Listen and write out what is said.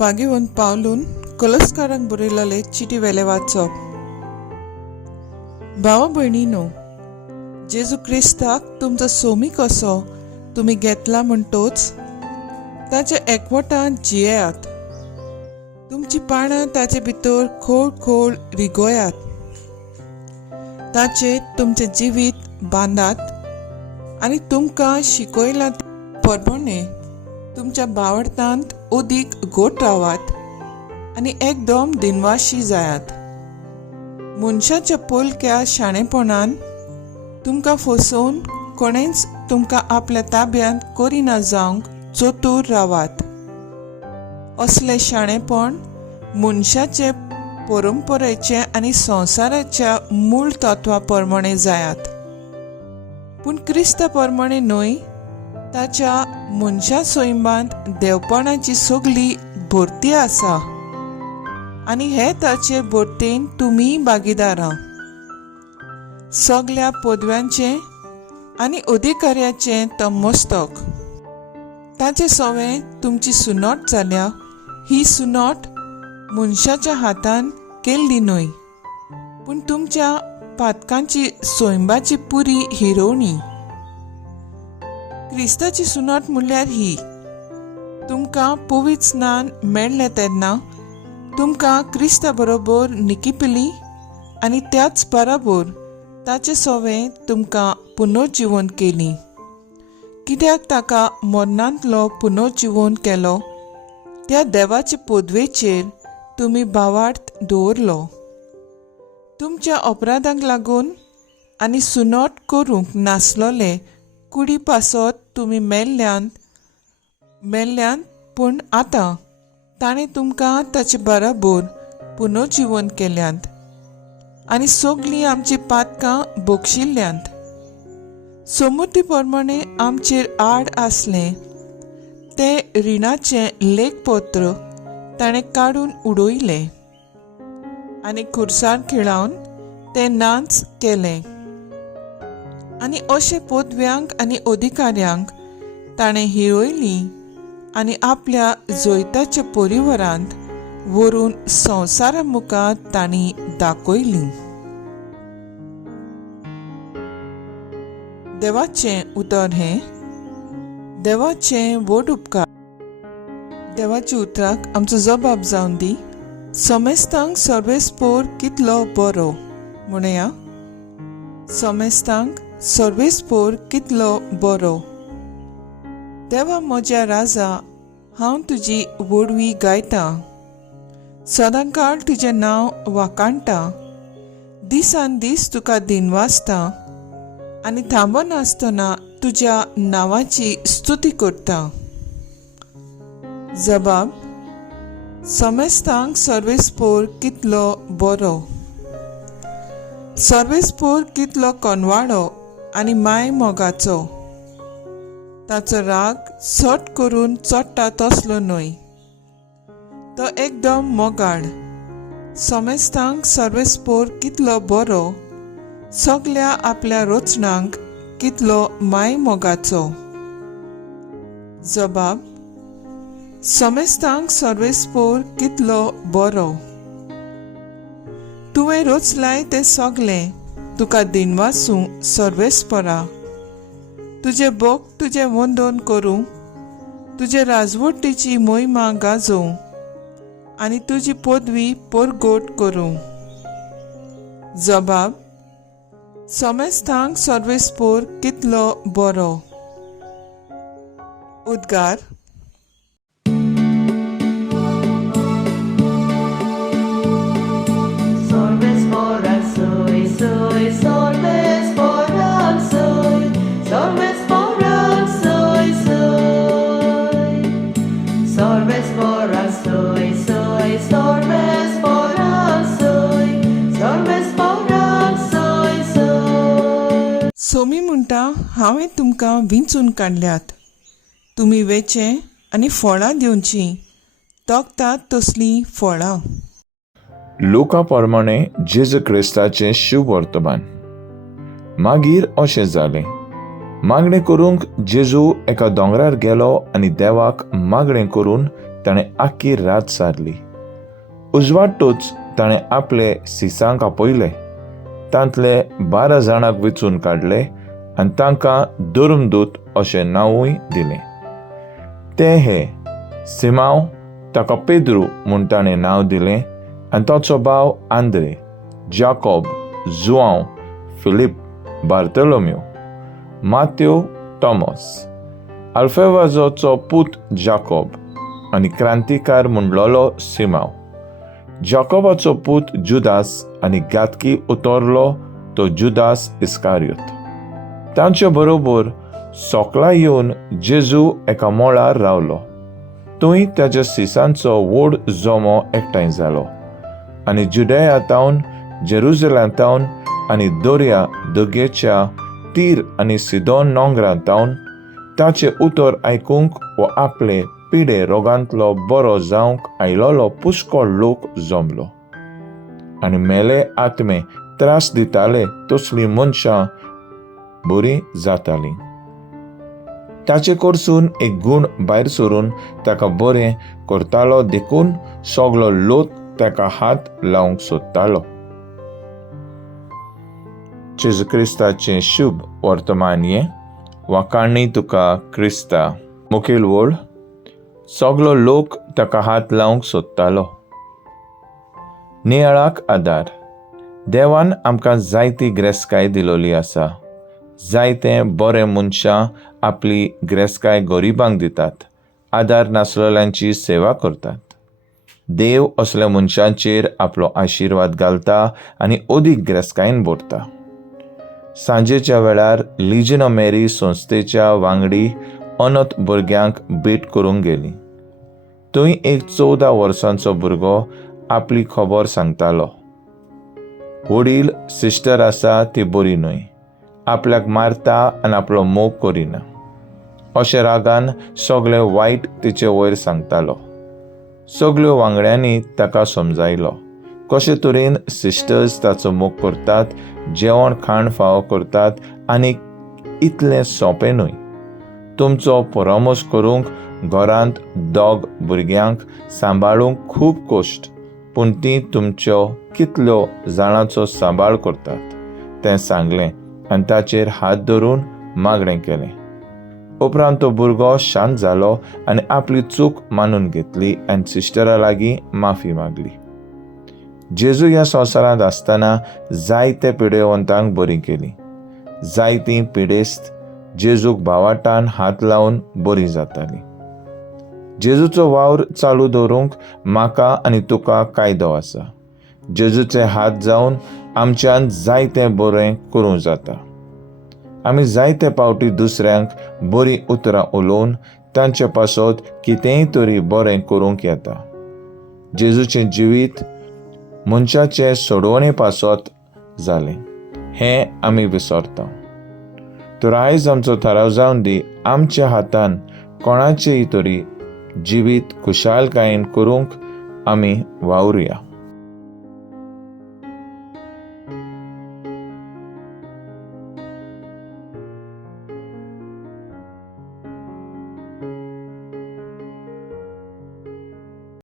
बागेवन पावलून कलस्कारांक बरयलेले चिटी वेले वाचप. भावा भयणीनो, जेजू क्रिस्ताक तुमचो सोमी कसो तुमी घेतला म्हणटोच ताचे एकवटान जियेयात. तुमची पानां ताचे भितर खोल खोल रिगोयात. ताचे तुमचे जिवीत बांदात आनी तुमकां शिकयलां परमणे तुमच्या बावडतांत ओदीक गोट रावात आनी एकदम दिनवाशी जायात. मनशाच्या पोलक्या शाणेपणान तुमकां फसोवन कोणेंच तुमकां आपल्या ताब्यांत करिना जावंक चतूर रावात. असले शाणेपण मनशाचे परंपरेचे आनी संवसाराच्या मूळ तत्वां प्रमाणे जायात, पूण क्रिस्ता प्रमाणे न्हय. ताच्या मनशा सोयंबांत देवपणाची सगळी भरती आसा आनी हे ताचे भरतेन तुमी भागीदारां. सगळ्या पदव्यांचे आनी अधिकाऱ्याचे तो मस्तक. ताचे सवे तुमची सुनोट जाल्या. ही सुनोट मनशाच्या हातान केल्ली न्हय, पूण तुमच्या पातकांची सोयंबाची पुरी हिरोवणी. क्रिस्ताची सुनोट म्हणल्यार ही. तुमकां पवित्र स्नान मेळ्ळें तेन्ना तुमकां क्रिस्ता बरोबर निकिपिली आनी त्याच बरोबर ताचे सवे तुमकां पुनर्जीवन केली. कित्याक ताका मरणांतलो पुनर्जीवन केलो त्या देवाचे पदवेचेर तुमी भावार्थ दवरलो. तुमच्या अपराधांक लागून आनी सुनोट करूंक नासलोले कुडी पासत तुमी मेल्ल्यान, पूण आतां ताणें तुमकां ताचे बरोबर पुनर्जीवन केल्यांत आनी सगळीं आमची पातकां बक्षिल्ल्यांत. समृद्धी प्रमाणे आमचेर आड आसलें ते रिणाचें लेखपत्र ताणें काडून उडयलें आनी खुर्सार खिळावन तें नाच केलें. आनी अशे पदव्यांक आनी अधिकाऱ्यांक ताणें हिरोयलीं आनी आपल्या जैताच्या परिवारांत व्हरून संवसारा मुखार तांणी दाखयलीं. देवाचें उतर हें. देवाचें व्हड उपकार. देवाच्या उतराक आमचो जबाब जावन दी. समेस्तांक सर्वेस्पोर कितलो बरो म्हणया. समेस्तांक सर्वेस्पोर कितलो बरो. देवा म्हज्या राजा, हांव तुजी वडवी गायतां. सदांकाळ तुजें नांव वाकाणटां. दिसान दीस तुका दिनवासतां आनी थांबनासतना तुज्या नांवाची स्तुती करतां. जबाब. समेस्तांक सर्वेस्पोर कितलो बरो. सर्वेस्पोर कितलो कोनवाळो आनी माय मोगाचो. ताचो राग सट करून चोडटा तसलो न्हय. तो एकदम मोगाळ. समेस्तांक सर्वेस्पोर कितलो बरो. सगळ्या आपल्या रोचणांक कितलो माय मोगाचो. जबाब. समेस्तांक सर्वेस्पोर कितलो बरो. तुवें रोचलाय तें सगळें तुका दिनवासूं सर्वेस्परा. तुजे बोग तुजें वंदन करूं, तुजे राजवटीची मोहिमा गाजोवं आनी तुजी पदवी परगोट करूं. जबाब. समेस्तांक सर्वेस्पोर कितलो बरो. उद्गार. सोमी म्हणटा हांवें तुमकां विंचून काडल्यात. तुमी वेचे आनी फळां दिवची, तोखतात तसलीं फळां. लोका प्रमाणे जेजू क्रिस्ताचें शुभ वर्तमान. मागीर अशें जालें. मागणें करूंक जेजू एका दोंगरार गेलो आनी देवाक मागणें करून ताणें आख्खी रात सारली. उजवाडटूच ताणें आपले सिसांक आपयले. तांतले 12 जाणांक वेंचून काडले आनी तांकां धर्मदूत अशें नांवूय दिलें. ते हे सिमांव, ताका पेद्रू म्हूण ताणें नांव दिलें, आनी ताचो भाव आंद्रे, जाकोब, जुआंव, फिलीप, बार्तोलोमेव, माथ्यो, तोमास, अल्फेवाजोचो पूत जाकोब आनी क्रांतिकार म्हणलोलो सिमांव, जाकोबाचो पूत जुदास आनी घातकी उतरलो तो जुदास इस्कारियोत. तांचे बरोबर सोकला येवन जेजू एका मोळार रावलो. थंय ताच्या सिसांचो व्हड जोमो एकठांय जालो आनी जुडेयांतावन, जेरुसलेमांतावन आनी दर्या देगेच्या तीर आनी सिदोन नोंगरांतावन ताचे उतर आयकूंक वो आपले पिडे रोगांतलो बरो जावंक आयलोलो पुष्कळ लोक जमलो. आनी मेले आत्मे त्रास दिताले तसलीं मनशां बरीं जातालीं. ताचे कडसून एक गूण भायर सरून ताका बरें करतालो देखून सगलो लोक ताका हात लावंक सोदतालो. जेजू क्रिस्ताचें शुभ वर्तमान वाकाणणी तुका क्रिस्ता. मुखेल वळ, सगलो लोक ताका हात लावंक सोदतालो. नियाळाक आदार. देवान आमकां जायती ग्रेस्काय दिलोली आसा. जायते बरे मनशां आपली ग्रेस्काय गरिबांक दितात, आदार नासलेल्यांची सेवा करतात. देव असल्या मनशांचेर आपलो आशिर्वाद घालता आनी अदीक ग्रेस्कायेन भरता. सांजेच्या वेळार लिजन ऑफ मेरी संस्थेच्या वांगडी अनाथ भुरग्यांक भेट करूंक गेली. थंय एक 14 वर्सांचो भुरगो आपली खबर सांगतालो. वडील सिस्टर आसा ती बरी न्हय, आपल्याक मारता आनी आपलो मोग करिना. अशे रागान सगळें वायट तिचे वयर सांगतालो. सगळ्यो वांगड्यांनी ताका समजायलो कशे तरेन सिस्टर्स ताचो मोग करतात, जेवण खाण फावो करतात आनी इतलें सोंपें न्हय. तुमचो परामर्श करूंक घरांत 2 भुरग्यांक सांबाळूंक खूब कश्ट, पूण तीं तुमच्यो कितल्यो जाणांचो सांबाळ करतात तें सांगलें आनी ताचेर हात धरून मागणें केलें. उपरांत तो भुरगो शांत जालो आनी आपली चूक मानून घेतली आनी सिस्टरा लागीं माफी मागली. जेजू ह्या संवसारांत आसतना जायते पिडेवंतांक बरी केली. जायतीं पिडेस्त जेजूक भावाटान हात लावन बरी जातालीं. जेजूचो वावर चालू दवरूंक म्हाका आनी तुका कायदो आसा. जेजूचे हात जावन आमच्यान जायतें बरें करूं जाता. आमी जायते पावटी दुसऱ्यांक बरीं उतरां उलोवन तांचे पासत कितेंय तरी बरें करूंक येता. जेजूचें जिवीत मनशाचे सोडवणे पासत जालें हें आमी विसरता. तर आयज आमचो थाराव जावन दी आमच्या हातान कोणाचेय तरी जिवीत खुशालकायेन करूंक आमी वावुरया.